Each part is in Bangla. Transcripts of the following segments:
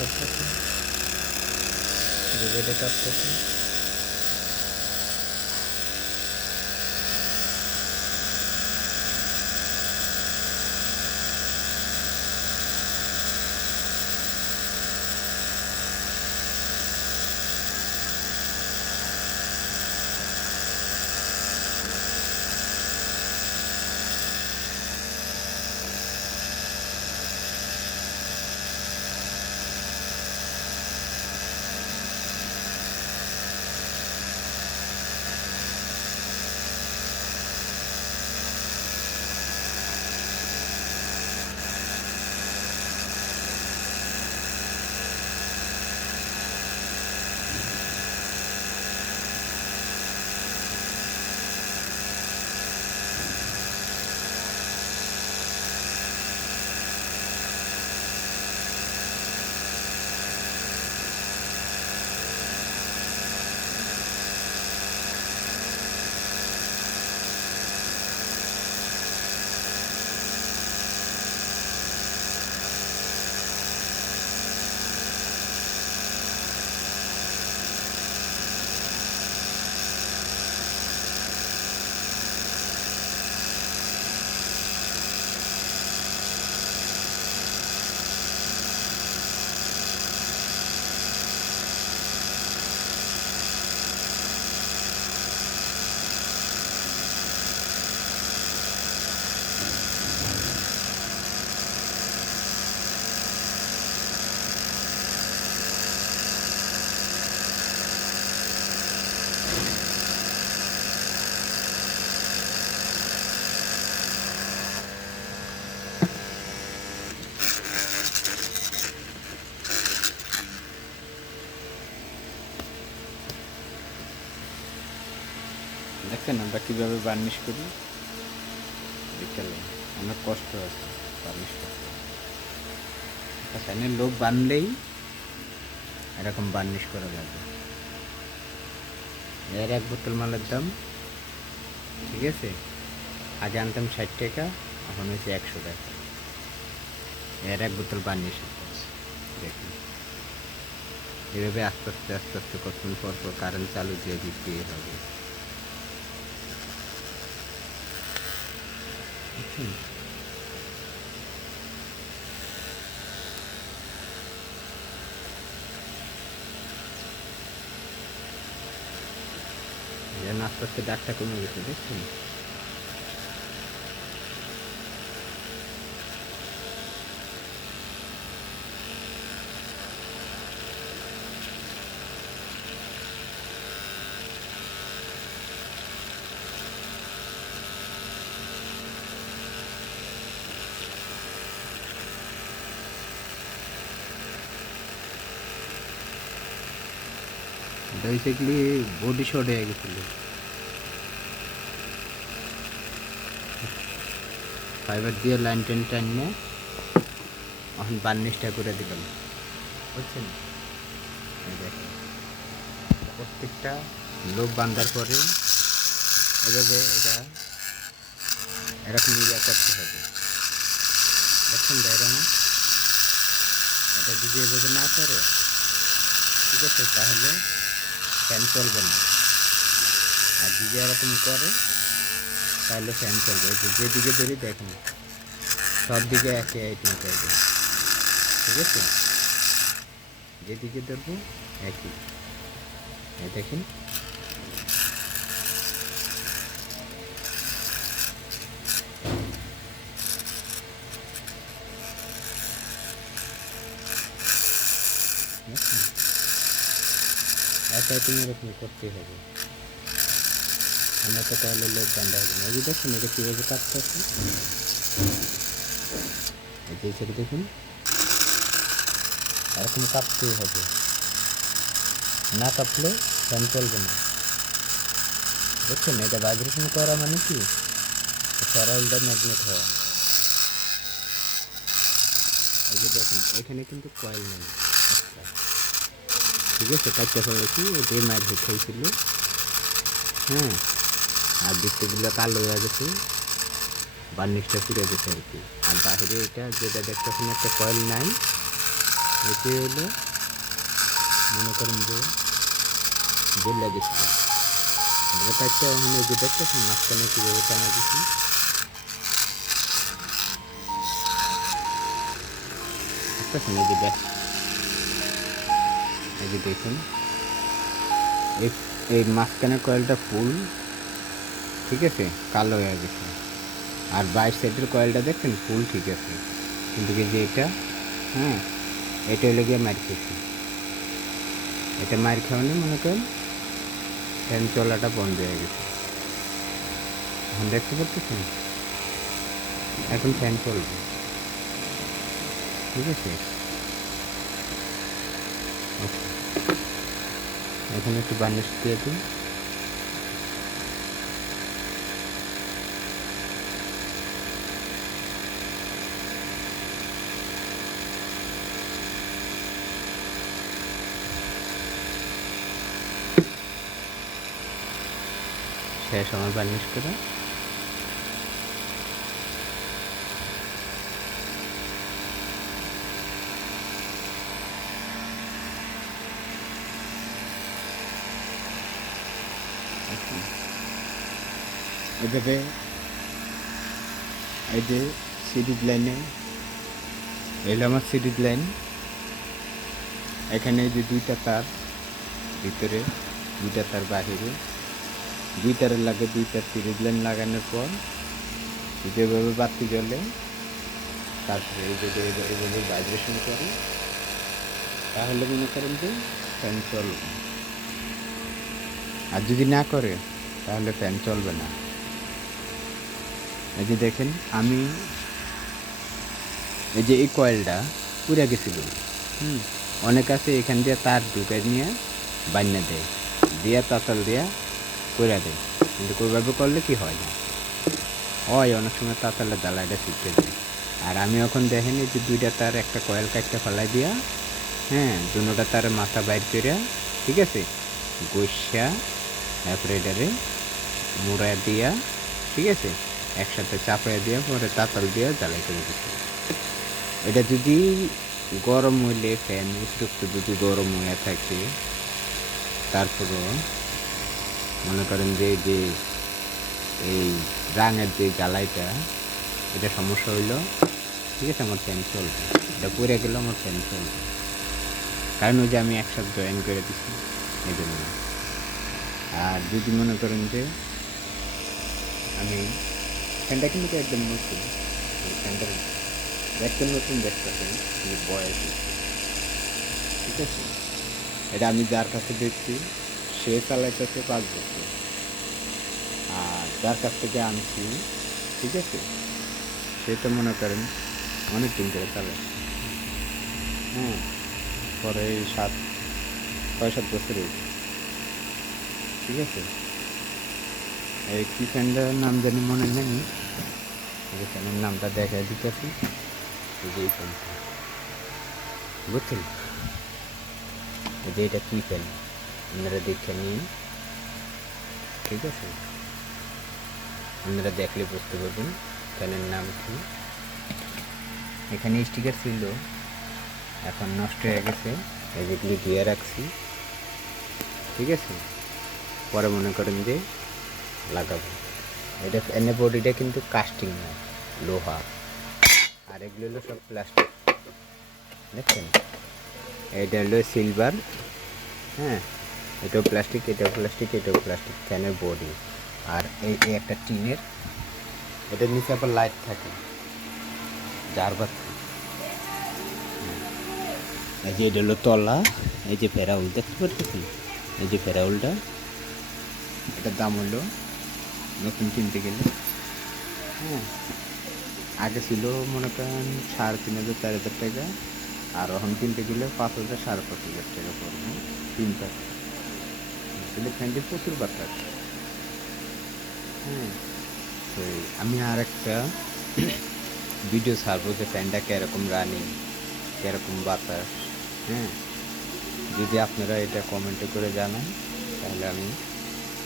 করতেছে, রিলেটে কাঁপতেছে। দেখেন আমরা কীভাবে বার্নিশ করি বিকেলে, অনেক কষ্ট আছে বার্নিশ করতে। একটা ফ্যানের লোক বানলেই এরকম বার্নিশ করা যাবে। এর 1 বোতল মালের দাম, ঠিক আছে, আগে আনতাম 60 টাকা, এখন হয়েছে 100 টাকা। এর 1 বোতল বার্নিশ দেখুন। এভাবে আস্তে আস্তে আস্তে আস্তে কতক্ষণ পর পর কারেন্ট চালু দিয়ে দিতে হবে। আস্তে আস্তে দাগটা কমে গেছে, দেখছেন? বেসিক্যালি বডি শর্ট হয়ে গেছিল, ফাইবার দিয়ে লাইন টেন টাইনে এখন বার্নিশটা করে দিলাম, বুঝছেন? দেখেন প্রত্যেকটা লোক বাঁধার পরে এভাবে এটা এরকম ইয়ে করতে হবে, দেখছেন? এরকম এটা যদি এভাবে না করে, ঠিক আছে, তাহলে ফ্যান চলবে না। আর যদি এরকম করে তাহলে ফ্যান চলবে। যেদিকে ধরি দেখেন সব দিকে একই আইটেম চাইবে, ঠিক আছে? যেদিকে ধরবো একই, দেখেন। এক আইটেম এরকম করতেই হবে, আমরা তো তাহলে লোক বান্ধা হবে না। এই দেখুন এটা কীভাবে কাটতে আছে, এই যে ছেড়ে দেখুন, এরকম কাটতেই হবে, না কাটলে ফ্যান চলবে না, দেখছেন? এটা ভাইব্রেশন করা মানে কি সরাইলটা ম্যাগনেট হওয়া। এই যে দেখুন এখানে কিন্তু কয়েল নেই, আচ্ছা ঠিক আছে, কাটতে ফেলেছি, ওটাই মায়ের হিট হয়েছিল, হ্যাঁ। আর বৃত্তগুলো কালো হয়ে গেছে, বার্নিশটা ফিরে গেছে আর কি। আর বাহিরে এটা যেটা দেখতেছেন একটা কয়েল নাই, এটি হলো মনে করেন যে জেলা গেছিল এটা কাটতে ওখানে যে দেখতেছেন মাঝখানে কীভাবে টানা দিচ্ছি দেখতেছেন এই যে ব্যাস এই যে দেখুন এই মাঝখানের কয়েলটা ফুল ঠিক আছে কালো হয়ে গেছে আর বাইশ সাইডের কয়েলটা দেখছেন ফুল ঠিক আছে কিন্তু কি যে এটা হ্যাঁ এটা হলে গিয়ে মার খেয়েছি এটা মার খাওয়ানি মনে করেন ফ্যান চলাটা বন্ধ হয়ে গেছে এখন দেখতে পাচ্ছেন এখন ফ্যান চলবে ঠিক আছে ওকে এখন একটু বার্নিশ দিয়ে দিন শেষ আমার বার্নিশ করে এভাবে এই যে সিরিজ লাইনে এলো আমার সিরিজ লাইন এখানে যে দুইটা তার ভিতরে দুইটা তার বাহিরে দুই তারের লাগে দুইটা সিরিজ লাইন লাগানোর পর যেভাবে বাতি জ্বলে তারপরে এইভাবে ভাইব্রেশন করে তাহলে মনে করেন যে ফ্যান চলবে আর যদি না করে তাহলে ফ্যান চলবে না এই যে দেখেন আমি এই যে এই কয়েলটা পুড়ে গেছিল অনেক আছে এখান দিয়ে তার ঢুকাই নিয়ে বান্যা দেয় দিয়া তাতাল দিয়া করে দেয় কিন্তু ওইভাবে করলে কি হয় না হয় অনেক সময় তাতালে জ্বালাইটা শিখতে দেয় আর আমি এখন দেখেনি যে দুইটা তার একটা কয়েল কাটতে ফেলাই দিয়া হ্যাঁ দুটা তার মাথা বাইর করে ঠিক আছে গোসা তারপরে এটারে মুড়া দিয়া ঠিক আছে একসাথে চাপাইয়া দিয়া পরে তাতাল দিয়া জ্বালাই করে দিচ্ছে এটা যদি গরম হইলে ফ্যান অতিরিক্ত যদি গরম হয়ে থাকে তারপরও মনে করেন যে যে এই রাঙের যে জ্বালাইটা এটা সমস্যা হইল ঠিক আছে আমার ফ্যান চলবে এটা পড়ে গেলে আমার ফ্যান চলবে কারণ ওই যে আমি একসাথে জয়েন করে দিচ্ছি এই জন্য আর যদি মনে করেন যে আমি ফ্যানটা কিন্তু একদম নতুন ফ্যানটার একদম নতুন দেখতেছেন বয়স ঠিক আছে এটা আমি যার কাছে দেখছি সে চালাইতেছে 5 বছর আর যার কাছ থেকে আনছি ঠিক আছে সে তো মনে করেন অনেক দিন করে চালায় হ্যাঁ পরে 6-7 বছর হয়েছে ঠিক আছে এই কি ফ্যানটার নাম জানি মনে নেই এই ফ্যানের নামটা দেখাই দিতেছি এই যে এই ফ্যানটা বুঝছেন এই যে এটা কি ফ্যান আপনারা দেখে নিন ঠিক আছে আপনারা দেখলে বুঝতে পারবেন ফ্যানের নাম কি এখানে স্টিকার ছিল এখন নষ্ট হয়ে গেছে এগুলি দিয়ে রাখছি ঠিক আছে পরে মনে করেন যে লাগাবো এটা ফ্যানের বডিটা কিন্তু কাস্টিং না লোহা আর এগুলো হলো সব প্লাস্টিক দেখছেন এটা হলো সিলভার হ্যাঁ এটাও প্লাস্টিক এটাও প্লাস্টিক এটাও প্লাস্টিক ফ্যানের বডি আর এই একটা টিনের এটার নিচে আবার লাইট থাকে জারবার এই যে এটা হলো তলা এই যে ফেরাউল দেখতে পাচ্ছেন এই যে ফেরাউলটা এটার দাম হলো নতুন কিনতে গেলে হ্যাঁ আগে ছিল মনে করেন 3,500-4,000 টাকা আর এখন কিনতে গেলে 5,000-5,500 টাকা পড়বে 3 টাকা আসলে ফ্যানটি প্রচুর বাতাস হ্যাঁ তো আমি আর একটা ভিডিও ছাড়বো যে ফ্যানটা কীরকম রানিং কীরকম বাতাস হ্যাঁ যদি আপনারা এটা কমেন্টে করে জানান তাহলে আমি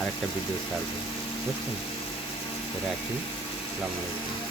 আরেকটা ভিডিও ছাড়বো বুঝছেন রাখি আসসালামু আলাইকুম